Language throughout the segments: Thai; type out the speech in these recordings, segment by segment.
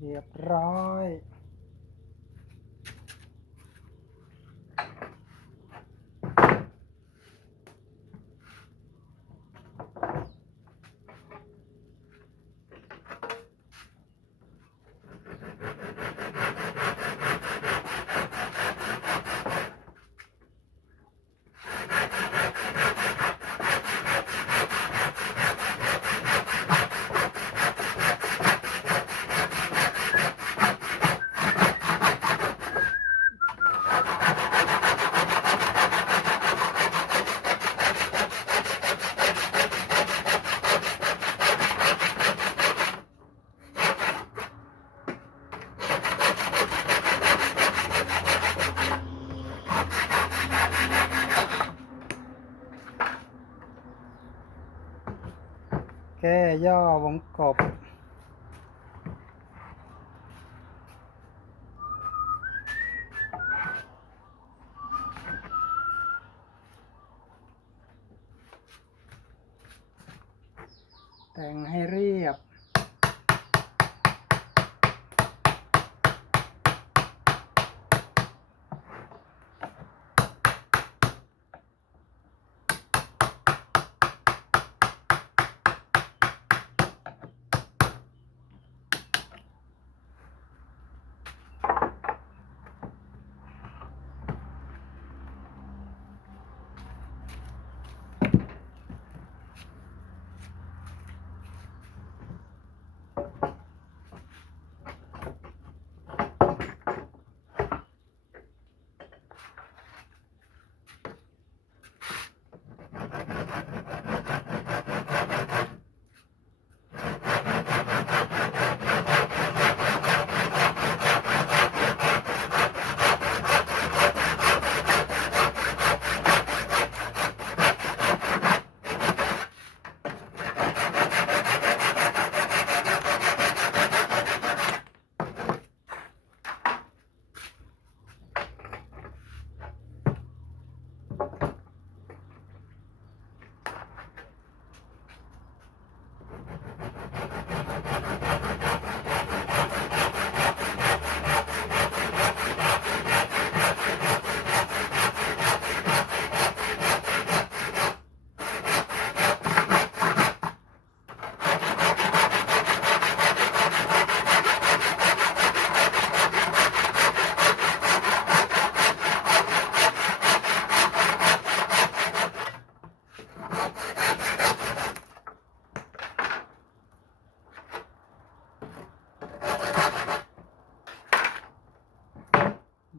เรียบร้อย แก้ย่อวงกบ แต่งให้เรียบ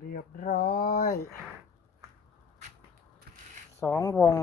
เรียบร้อย สองวง